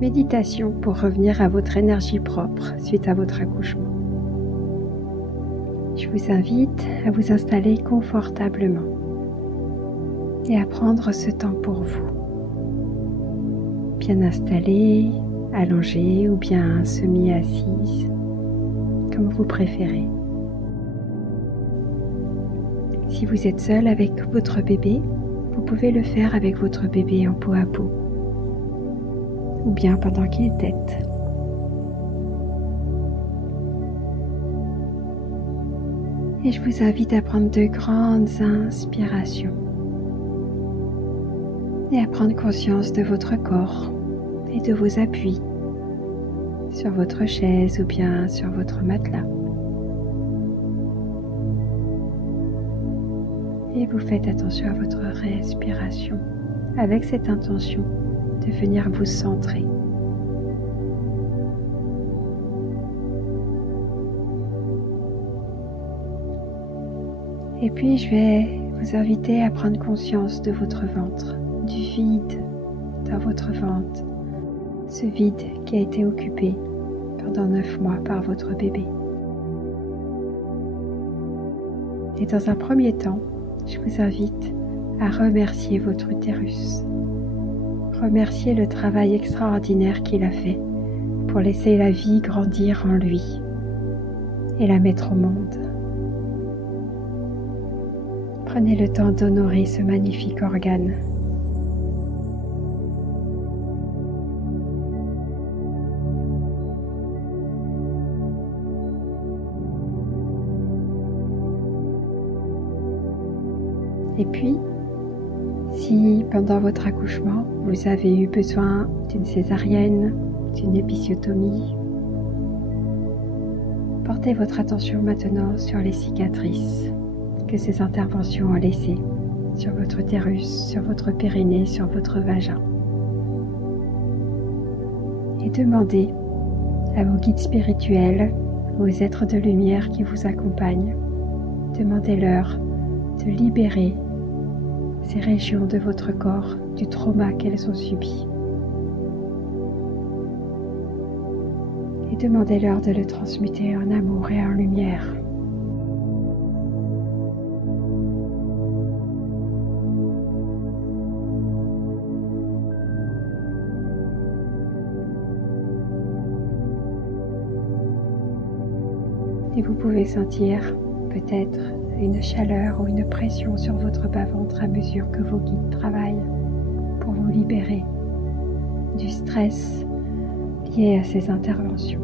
Méditation pour revenir à votre énergie propre suite à votre accouchement. Je vous invite à vous installer confortablement et à prendre ce temps pour vous. Bien installé, allongé ou bien semi-assise, comme vous préférez. Si vous êtes seul avec votre bébé, vous pouvez le faire avec votre bébé en peau à peau, ou bien pendant qu'il tète. Et je vous invite à prendre de grandes inspirations et à prendre conscience de votre corps et de vos appuis sur votre chaise ou bien sur votre matelas. Et vous faites attention à votre respiration avec cette intention de venir vous centrer. Et puis je vais vous inviter à prendre conscience de votre ventre, du vide dans votre ventre, ce vide qui a été occupé pendant 9 mois par votre bébé. Et dans un premier temps, je vous invite à remercier votre utérus. Remercier le travail extraordinaire qu'il a fait pour laisser la vie grandir en lui et la mettre au monde. Prenez le temps d'honorer ce magnifique organe. Et puis, si pendant votre accouchement, vous avez eu besoin d'une césarienne, d'une épisiotomie, portez votre attention maintenant sur les cicatrices que ces interventions ont laissées sur votre utérus, sur votre périnée, sur votre vagin. Et demandez à vos guides spirituels, aux êtres de lumière qui vous accompagnent, demandez-leur de libérer ces régions de votre corps du trauma qu'elles ont subi. Et demandez-leur de le transmuter en amour et en lumière. Et vous pouvez sentir peut-être une chaleur ou une pression sur votre bas-ventre à mesure que vos guides travaillent pour vous libérer du stress lié à ces interventions.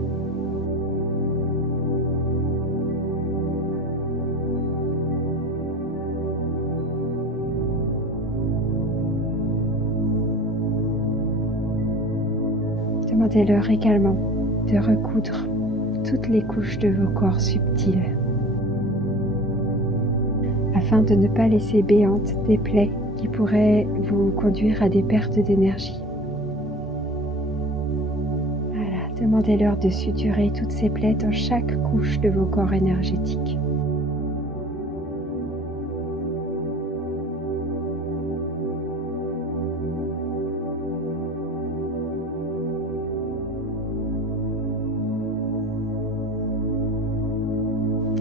Demandez-leur également de recoudre toutes les couches de vos corps subtils afin de ne pas laisser béantes des plaies qui pourraient vous conduire à des pertes d'énergie. Voilà, demandez-leur de suturer toutes ces plaies dans chaque couche de vos corps énergétiques.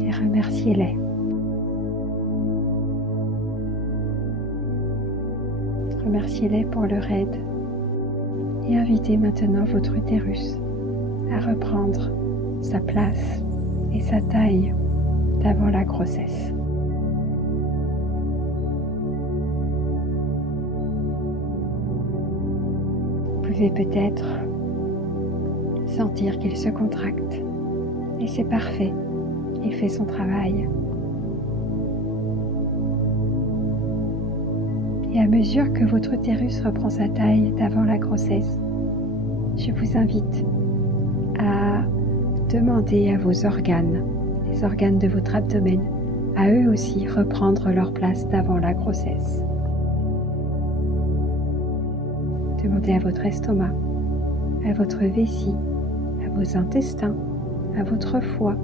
Et remerciez-les. Remerciez-les pour leur aide et invitez maintenant votre utérus à reprendre sa place et sa taille d'avant la grossesse. Vous pouvez peut-être sentir qu'il se contracte et c'est parfait, il fait son travail. Et à mesure que votre utérus reprend sa taille d'avant la grossesse, je vous invite à demander à vos organes, les organes de votre abdomen, à eux aussi reprendre leur place d'avant la grossesse. Demandez à votre estomac, à votre vessie, à vos intestins, à votre foie,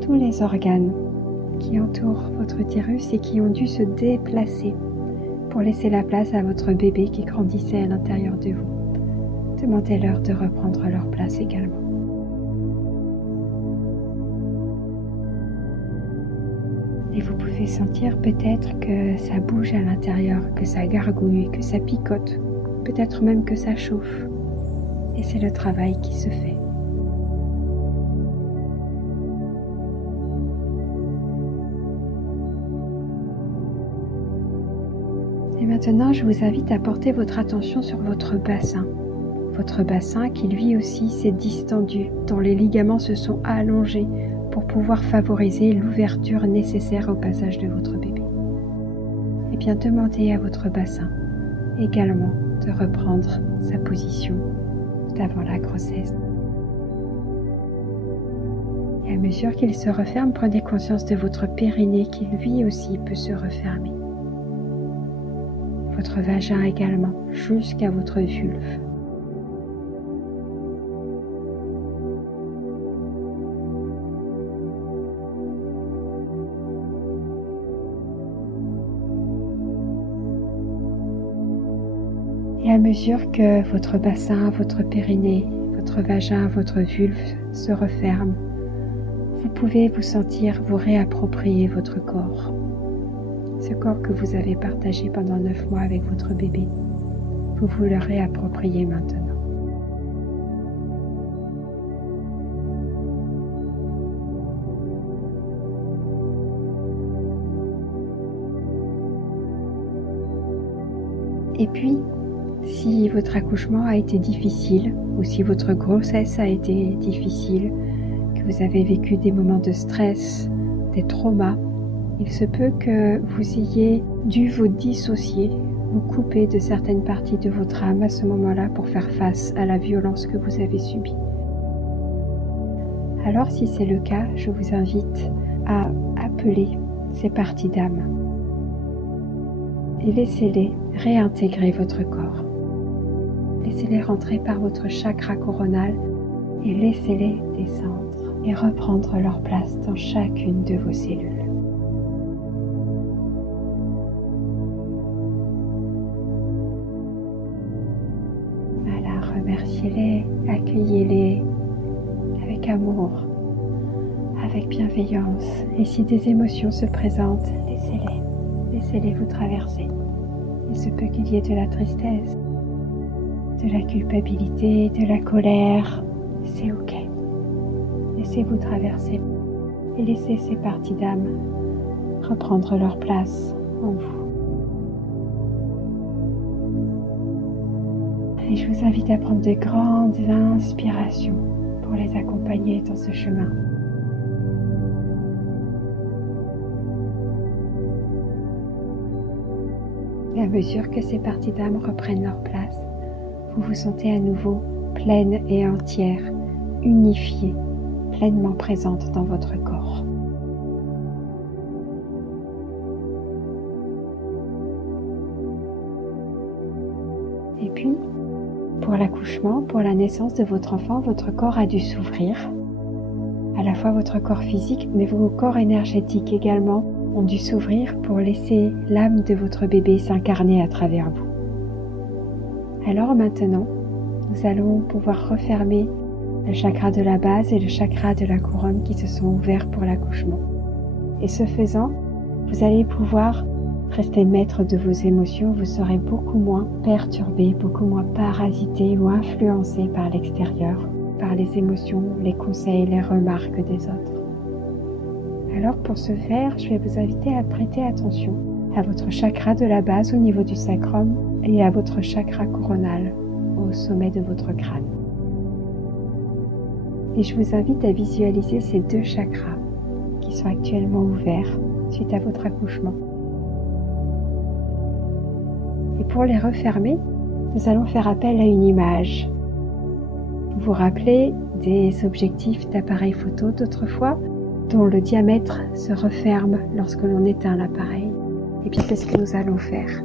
tous les organes qui entourent votre utérus et qui ont dû se déplacer pour laisser la place à votre bébé qui grandissait à l'intérieur de vous. Demandez-leur de reprendre leur place également. Et vous pouvez sentir peut-être que ça bouge à l'intérieur, que ça gargouille, que ça picote, peut-être même que ça chauffe. Et c'est le travail qui se fait. Et maintenant, je vous invite à porter votre attention sur votre bassin. Votre bassin qui lui aussi s'est distendu, dont les ligaments se sont allongés pour pouvoir favoriser l'ouverture nécessaire au passage de votre bébé. Et bien, demandez à votre bassin également de reprendre sa position d'avant la grossesse. Et à mesure qu'il se referme, prenez conscience de votre périnée qui lui aussi peut se refermer. Votre vagin également, jusqu'à votre vulve. Et à mesure que votre bassin, votre périnée, votre vagin, votre vulve se referment, vous pouvez vous sentir vous réapproprier votre corps. Ce corps que vous avez partagé pendant 9 mois avec votre bébé, vous vous le réappropriez maintenant. Et puis, si votre accouchement a été difficile ou si votre grossesse a été difficile, que vous avez vécu des moments de stress, des traumas, il se peut que vous ayez dû vous dissocier, vous couper de certaines parties de votre âme à ce moment-là pour faire face à la violence que vous avez subie. Alors si c'est le cas, je vous invite à appeler ces parties d'âme et laissez-les réintégrer votre corps. Laissez-les rentrer par votre chakra coronal et laissez-les descendre et reprendre leur place dans chacune de vos cellules. Voilà, remerciez-les, accueillez-les avec amour, avec bienveillance. Et si des émotions se présentent, laissez-les vous traverser. Il se peut qu'il y ait de la tristesse, de la culpabilité, de la colère, c'est ok. Laissez-vous traverser et laissez ces parties d'âme reprendre leur place en vous. Et je vous invite à prendre de grandes inspirations pour les accompagner dans ce chemin. Et à mesure que ces parties d'âme reprennent leur place, vous vous sentez à nouveau pleine et entière, unifiée, pleinement présente dans votre corps. Et puis, pour l'accouchement, pour la naissance de votre enfant, votre corps a dû s'ouvrir. À la fois votre corps physique, mais vos corps énergétiques également ont dû s'ouvrir pour laisser l'âme de votre bébé s'incarner à travers vous. Alors maintenant, nous allons pouvoir refermer le chakra de la base et le chakra de la couronne qui se sont ouverts pour l'accouchement. Et ce faisant, vous allez pouvoir rester maître de vos émotions, vous serez beaucoup moins perturbé, beaucoup moins parasité ou influencé par l'extérieur, par les émotions, les conseils, les remarques des autres. Alors pour ce faire, je vais vous inviter à prêter attention à votre chakra de la base au niveau du sacrum et à votre chakra coronal au sommet de votre crâne. Et je vous invite à visualiser ces deux chakras qui sont actuellement ouverts suite à votre accouchement. Et pour les refermer, nous allons faire appel à une image. Vous vous rappelez des objectifs d'appareil photo d'autrefois dont le diamètre se referme lorsque l'on éteint l'appareil? Et bien c'est ce que nous allons faire.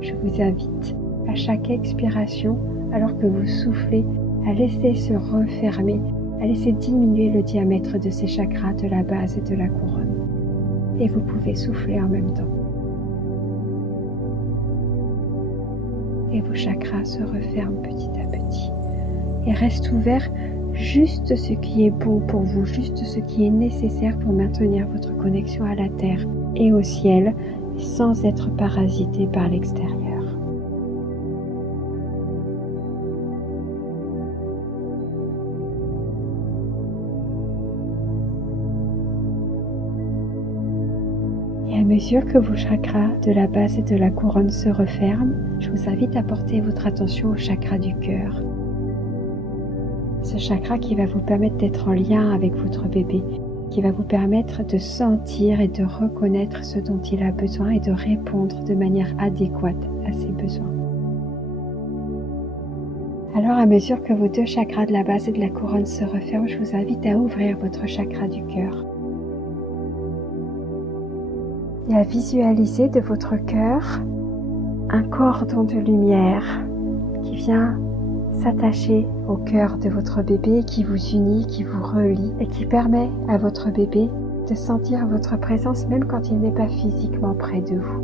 Je vous invite à chaque expiration, alors que vous soufflez, à laisser se refermer, à laisser diminuer le diamètre de ces chakras de la base et de la couronne. Et vous pouvez souffler en même temps. Et vos chakras se referment petit à petit. Et restent ouverts juste ce qui est bon pour vous, juste ce qui est nécessaire pour maintenir votre connexion à la terre et au ciel, sans être parasité par l'extérieur. Et à mesure que vos chakras de la base et de la couronne se referment, je vous invite à porter votre attention au chakra du cœur. Ce chakra qui va vous permettre d'être en lien avec votre bébé, qui va vous permettre de sentir et de reconnaître ce dont il a besoin et de répondre de manière adéquate à ses besoins. Alors à mesure que vos deux chakras de la base et de la couronne se referment, je vous invite à ouvrir votre chakra du cœur et à visualiser de votre cœur un cordon de lumière qui vient s'attacher au cœur de votre bébé, qui vous unit, qui vous relie et qui permet à votre bébé de sentir votre présence même quand il n'est pas physiquement près de vous.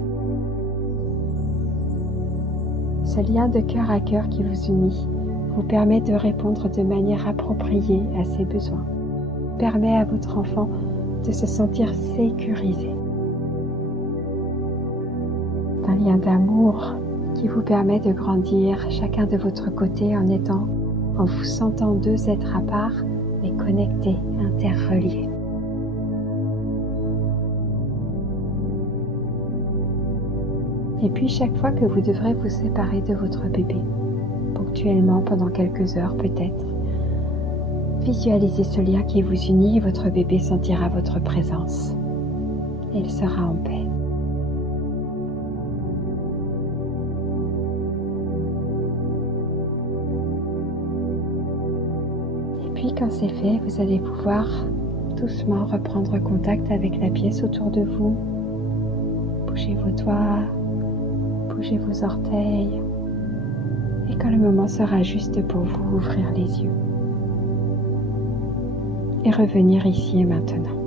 Ce lien de cœur à cœur qui vous unit vous permet de répondre de manière appropriée à ses besoins, permet à votre enfant de se sentir sécurisé. Un lien d'amour qui vous permet de grandir chacun de votre côté en vous sentant deux êtres à part, mais connectés, interreliés. Et puis chaque fois que vous devrez vous séparer de votre bébé, ponctuellement pendant quelques heures peut-être, visualisez ce lien qui vous unit et votre bébé sentira votre présence. Et il sera en paix. Puis quand c'est fait, vous allez pouvoir doucement reprendre contact avec la pièce autour de vous. Bougez vos doigts, bougez vos orteils. Et quand le moment sera juste pour vous, ouvrir les yeux. Et revenir ici et maintenant.